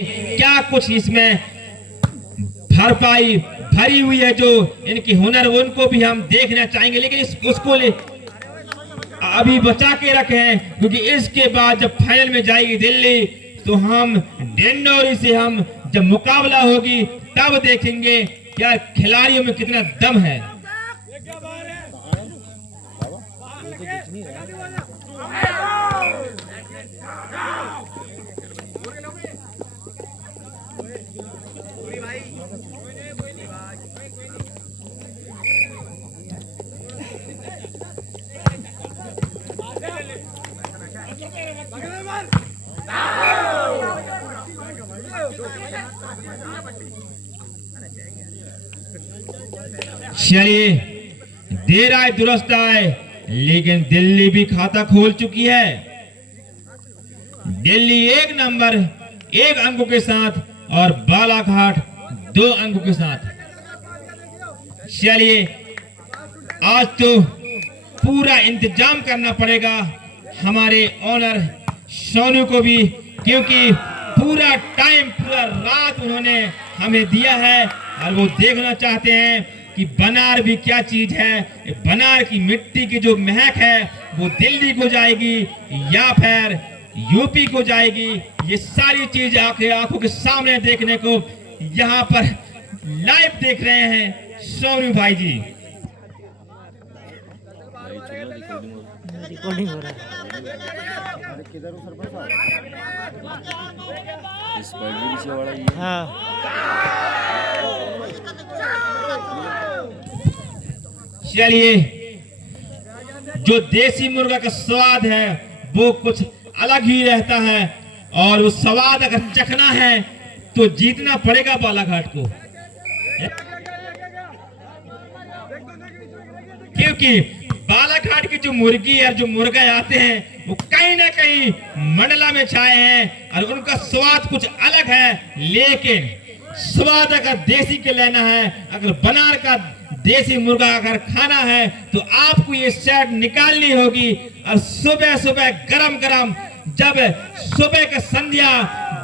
क्या कुछ इसमें भरपाई भरी हुई है, जो इनकी हुनर उनको भी हम देखना चाहेंगे, लेकिन उसको अभी बचा के रखे हैं, क्योंकि इसके बाद जब फाइनल में जाएगी दिल्ली तो हम डेंडोरी से हम जब मुकाबला होगी तब देखेंगे क्या खिलाड़ियों में कितना दम है। चलिए देर आए दुरुस्त आए, लेकिन दिल्ली भी खाता खोल चुकी है। दिल्ली 1 नंबर 1 अंकों के साथ और बालाघाट 2 अंकों के साथ। चलिए आज तो पूरा इंतजाम करना पड़ेगा हमारे ओनर सोनू को भी, क्योंकि पूरा टाइम पूरा रात उन्होंने हमें दिया है और वो देखना चाहते हैं कि बनार भी क्या चीज है। बनार की मिट्टी की जो महक है वो दिल्ली को जाएगी या फिर यूपी को जाएगी। ये सारी चीज आंखों के सामने देखने को यहाँ पर लाइव देख रहे हैं सोनू भाई जी। रिकॉर्डिंग हो रहा है। हाँ। चलिए जो देसी मुर्गा का स्वाद है वो कुछ अलग ही रहता है, और वो स्वाद अगर चखना है तो जीतना पड़ेगा बालाघाट को, क्योंकि बालाघाट की जो मुर्गी और जो मुर्गे आते हैं वो कहीं ना कहीं मंडला में छाए हैं और उनका स्वाद कुछ अलग है। लेकिन स्वाद अगर देसी के लेना है, अगर बनार का देसी मुर्गा अगर खाना है तो आपको ये शर्ट निकालनी होगी, और सुबह सुबह गरम गरम जब सुबह का संध्या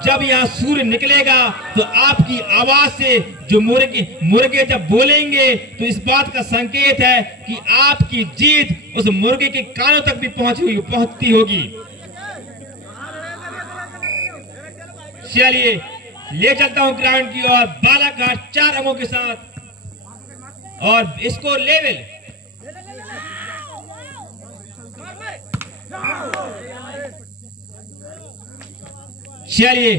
जब यहाँ सूर्य निकलेगा तो आपकी आवाज से जो मुर्गे जब बोलेंगे तो इस बात का संकेत है कि आपकी जीत उस मुर्गे के कानों तक भी पहुंचती होगी। चलिए ले चलता हूं ग्राउंड की ओर। बालाघाट 4 अंकों के साथ और स्कोर लेवल। चलिए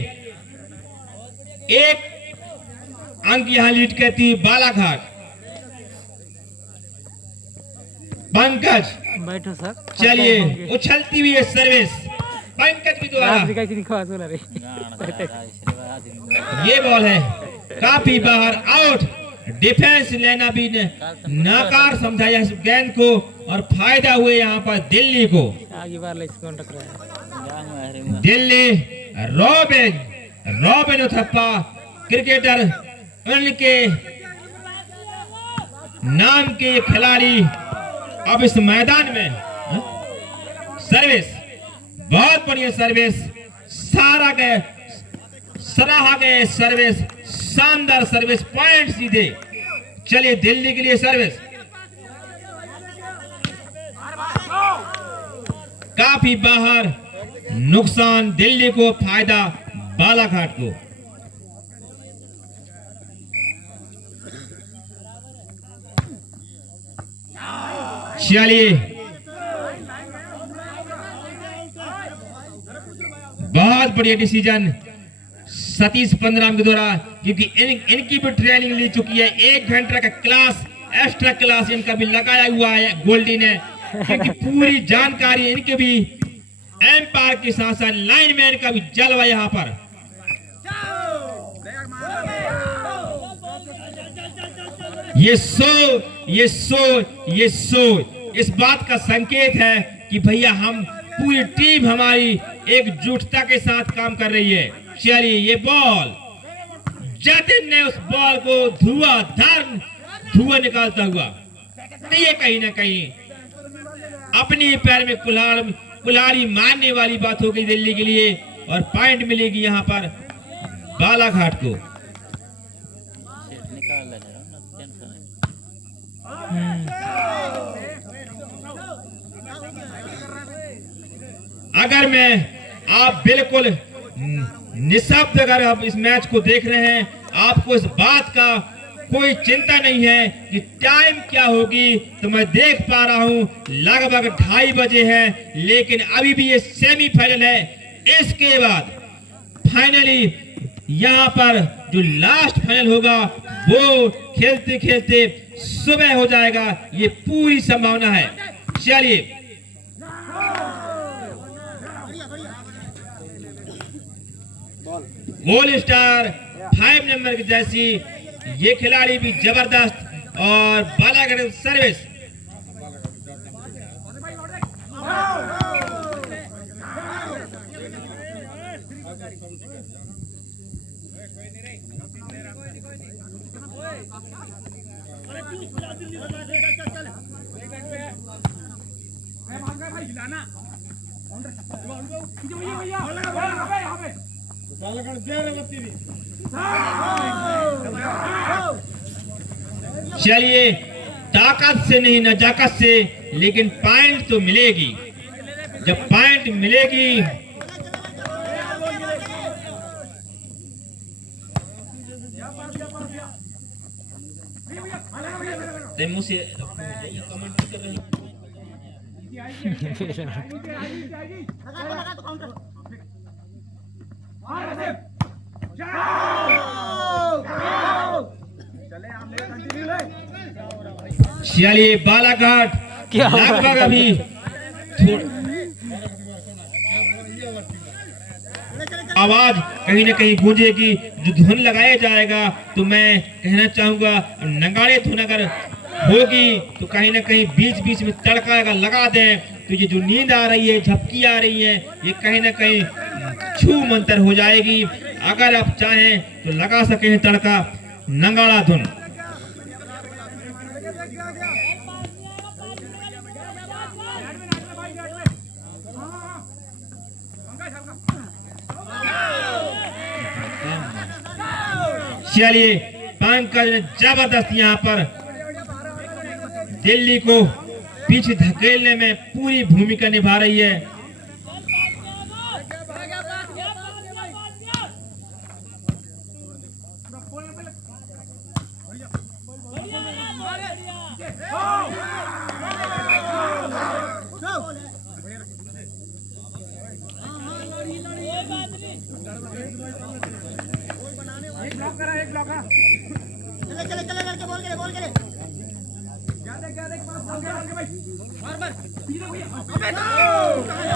1 अंक यहां लीड करती है बालाघाट। पंकज बैठो सर। चलिए उछलती हुई है सर्विस, पंकज भी दोबारा। ये बॉल है काफी बाहर आउट। डिफेंस लेना भी नाकार समझा इस गेंद को, और फायदा हुए यहाँ पर दिल्ली को। दिल्ली रॉबिन उथप्पा क्रिकेटर, उनके नाम के खिलाड़ी अब इस मैदान में। सर्विस बहुत बढ़िया सर्विस, सराहा गए सर्विस, शानदार सर्विस, पॉइंट सीधे। चलिए दिल्ली के लिए सर्विस काफी बाहर, नुकसान दिल्ली को, फायदा बालाघाट को। चलिए बहुत बढ़िया डिसीजन सतीश पंद्राम के द्वारा, क्योंकि इनकी भी ट्रेनिंग ले चुकी है। 1 घंटे का क्लास, एक्स्ट्रा क्लास इनका भी लगाया हुआ है गोल्डी ने, क्योंकि पूरी जानकारी इनके भी एम्पायर के साथ साथ लाइनमैन का भी जलवा यहाँ पर। ये सो इस बात का संकेत है कि भैया हम पूरी टीम हमारी एकजुटता के साथ काम कर रही है। चलिए ये बॉल, जतिन ने उस बॉल को धुआं निकालता हुआ, ये कहीं ना कहीं अपनी पैर में कुल्हाड़ी मारने वाली बात हो गई दिल्ली के लिए, और पॉइंट मिलेगी यहाँ पर बालाघाट को। निकाल लेना ना टेंशन अगर मैं आप बिल्कुल निशब्द अगर आप इस मैच को देख रहे हैं, आपको इस बात का कोई चिंता नहीं है कि टाइम क्या होगी, तो मैं देख पा रहा हूं लगभग 2:30 बजे है, लेकिन अभी भी ये सेमीफाइनल है। इसके बाद फाइनली यहाँ पर जो लास्ट फाइनल होगा वो खेलते खेलते सुबह हो जाएगा, ये पूरी संभावना है। चलिए गोल स्टार 5 नंबर की जैसी ये खिलाड़ी भी जबरदस्त और बालाघाट सर्विस। चलिए ताकत से नहीं नजाकत से, लेकिन पॉइंट तो मिलेगी। जब पॉइंट मिलेगी तो मुझसे कमेंट कर रहे हैं। चलिए बालाघाट क्या लगभग अभी आवाज कहीं ना कहीं गूंजेगी, जो धुन लगाया जाएगा, तो मैं कहना चाहूंगा नगाड़े धुन अगर होगी तो कहीं ना कहीं बीच बीच में तड़का अगर लगा दें, तो ये जो नींद आ रही है, झपकी आ रही है, ये कहीं ना कहीं छू मंतर हो जाएगी। अगर आप चाहें तो लगा सकें तड़का नगाड़ा धुन। चलिए पंकज ने जबरदस्त यहाँ पर दिल्ली को पीछे धकेलने में पूरी भूमिका निभा रही है।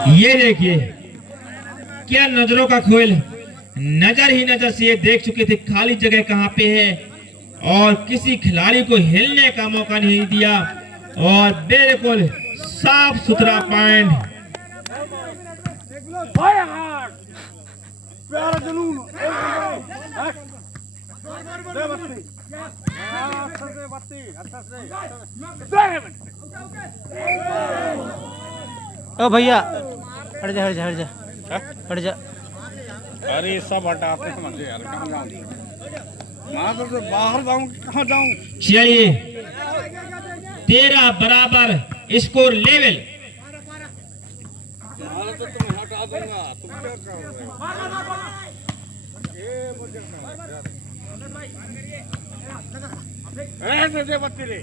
ये देखिए क्या नजरों का खेल, नजर ही नजर से ये देख चुके थे खाली जगह कहां पे है, और किसी खिलाड़ी को हिलने का मौका नहीं दिया, और बिल्कुल साफ सुथरा पॉइंट। ओ भैया हट जा हट जा हट जा हट जा। अरे सब हटाते हैं मुझे यार, कहाँ जाऊँ मैं तो बाहर जाऊँ, कहाँ जाऊँ। चलिए 13 बराबर स्कोर लेवल। तो तुम हटा दूंगा, तुम क्या कर रहे हो? ये मुझे ऐसे बत्ती रे।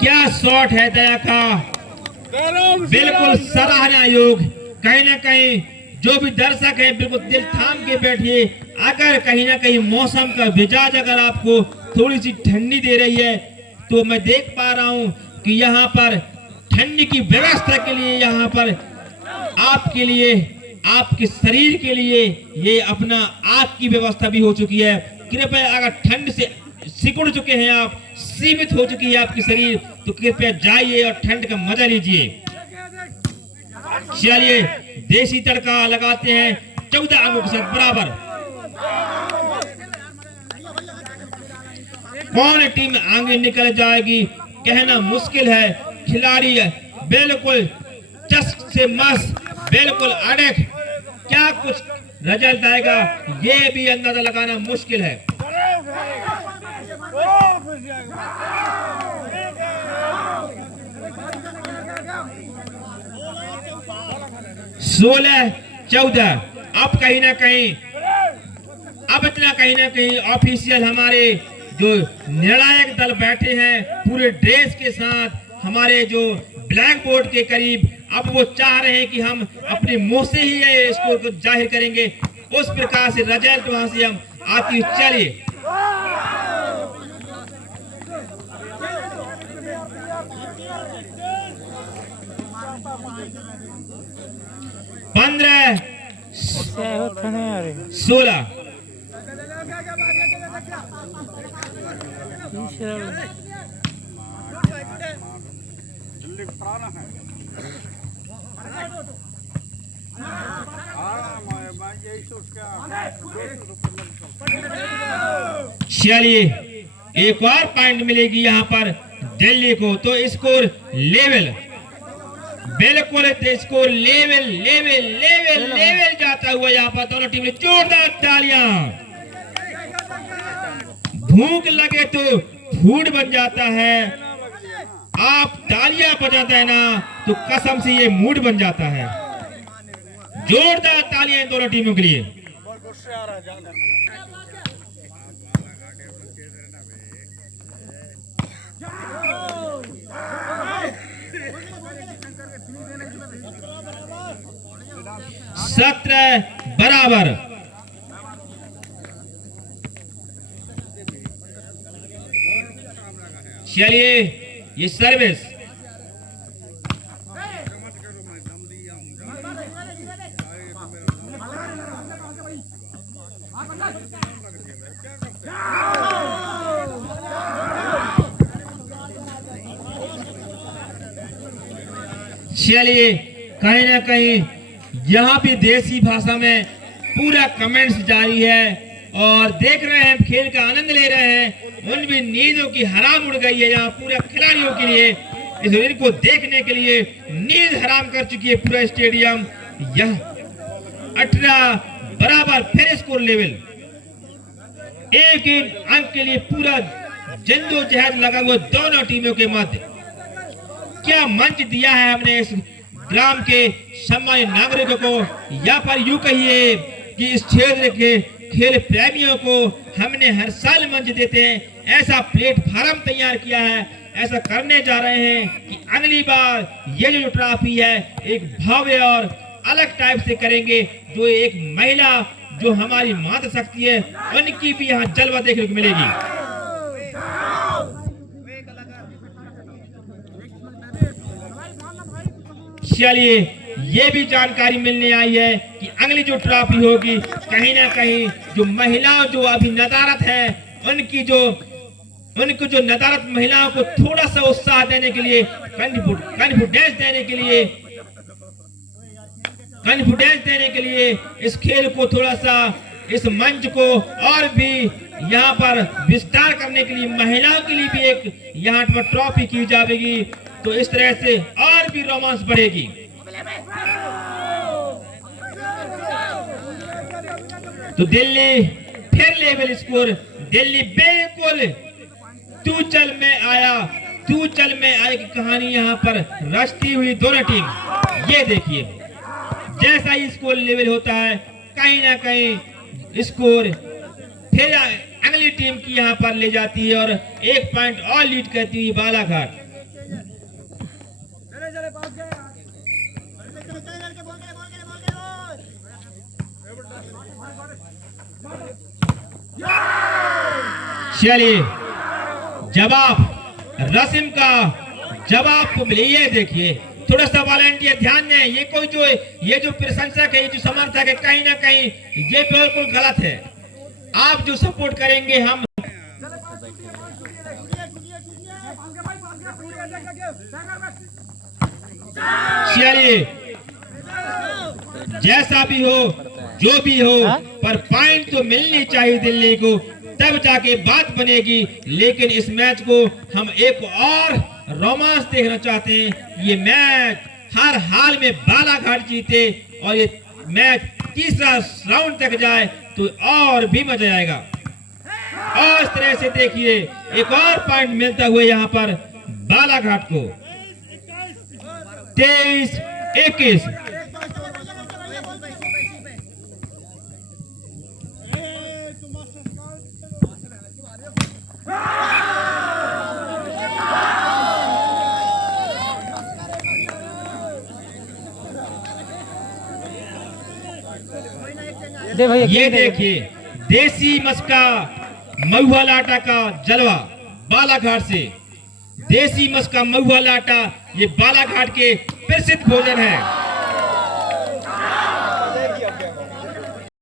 क्या शॉट है दया का, बिल्कुल सराहना योग। कहीं ना कहीं जो भी दर्शक है बिल्कुल दिल थाम के बैठिए। अगर कहीं ना कहीं मौसम का मिजाज अगर आपको थोड़ी सी ठंडी दे रही है, तो मैं देख पा रहा हूं कि यहाँ पर ठंडी की व्यवस्था के लिए, यहाँ पर आपके लिए, आपके शरीर के लिए ये अपना आग की व्यवस्था भी हो चुकी है। कृपया अगर ठंड से सिकुड़ चुके हैं आप, सीमित हो चुकी है आपकी शरीर, तो कृपया जाइए और ठंड का मजा लीजिए। चलिए देसी तड़का लगाते हैं 14 अंकों के साथ बराबर। कौन टीम आगे निकल जाएगी कहना मुश्किल है। खिलाड़ी बिल्कुल चस्क से मस्त बिल्कुल अड़क, क्या कुछ रिजल्ट आएगा ये भी अंदाजा लगाना मुश्किल है। 16-14 अब कहीं ना कहीं, अब इतना कहीं ना कहीं ऑफिशियल हमारे जो निर्णायक दल बैठे हैं पूरे ड्रेस के साथ हमारे जो ब्लैक बोर्ड के करीब, अब वो चाह रहे हैं कि हम अपने मुंह से ही ये स्कोर को जाहिर करेंगे। उस प्रकार से रिजल्ट वहां से हम आती हुई चलिए। 15-16 जल्दी फटाना है। चलिए एक और पॉइंट मिलेगी यहाँ पर दिल्ली को, तो स्कोर लेवल, बिल्कुल score level level level level जाता हुआ यहाँ पर दोनों टीम ने जोरदार तालियां। भूख लगे तो फूड बन जाता है, आप तालियां बजाते हैं ना तो कसम से ये मूड बन जाता है। जोरदार तालियां इन दोनों टीमों के लिए। सत्रह बराबर। चलिए ये सर्विस, चलिए कहीं ना कहीं यहाँ भी देसी भाषा में पूरा कमेंट्स जारी है और देख रहे हैं, खेल का आनंद ले रहे हैं। उन भी नींदों की हराम उड़ गई है यहाँ पूरा खिलाड़ियों के लिए, इस इनको देखने के लिए नींद हराम कर चुकी है पूरा स्टेडियम। यह 18 बराबर, फिर स्कोर लेवल, एक अंक के लिए पूरा जद्दोजहद लगा हुआ दोनों टीमों के मध्य। क्या मंच दिया है हमने इस ग्राम के सम्मानित नागरिकों को, या पर यूं कहिए कि इस क्षेत्र के खेल प्रेमियों को हमने हर साल मंच देते हैं, ऐसा प्लेटफार्म तैयार किया है। ऐसा करने जा रहे हैं कि अगली बार ये जो ट्रॉफी है एक भव्य और अलग टाइप से करेंगे, जो एक महिला जो हमारी मातृ शक्ति है उनकी भी यहाँ जलवा देखने को मिलेगी। चलिए ये भी जानकारी मिलने आई है कि अगली जो ट्रॉफी होगी कहीं ना कहीं जो महिलाओं जो अभी नदारत है उनकी जो नदारत महिलाओं को थोड़ा सा उत्साह देने के लिए, कॉन्फिडेंस देने के लिए इस खेल को थोड़ा सा, इस मंच को और भी यहाँ पर विस्तार करने के लिए महिलाओं के लिए भी एक यहाँ पर ट्रॉफी की जाएगी, तो इस तरह से और भी रोमांस बढ़ेगी। तो दिल्ली फिर लेवल स्कोर, दिल्ली बिल्कुल तू चल में आया की कहानी यहाँ पर रचती हुई दोनों टीम। ये देखिए जैसा ही स्कोर लेवल होता है कहीं ना कहीं स्कोर फिर अगली टीम की यहाँ पर ले जाती है और एक पॉइंट और लीड करती हुई बालाघाट। चलिए जवाब रसीम का जवाब को मिले। ये देखिए थोड़ा सा वॉलंटियर ध्यान दें, ये कोई जो ये जो प्रशंसक है, ये जो समर्थक है, कहीं ना कहीं ये बिल्कुल गलत है। आप जो सपोर्ट करेंगे हम, चलिए जैसा भी हो जो भी हो पर पॉइंट तो मिलनी चाहिए दिल्ली को, तब जाके बात बनेगी। लेकिन इस मैच को हम एक और रोमांस देखना चाहते हैं। ये मैच हर हाल में बालाघाट जीते और ये मैच तीसरा राउंड तक जाए तो और भी मजा आएगा। और इस तरह से देखिए एक और पॉइंट मिलता हुआ यहाँ पर बालाघाट को 23-21। दे भैया ये गेंद दे। देखिए देसी मस्का महुआ लाटा का जलवा बालाघाट से। देसी मस्का महुआ लाटा ये बालाघाट के प्रसिद्ध भोजन है।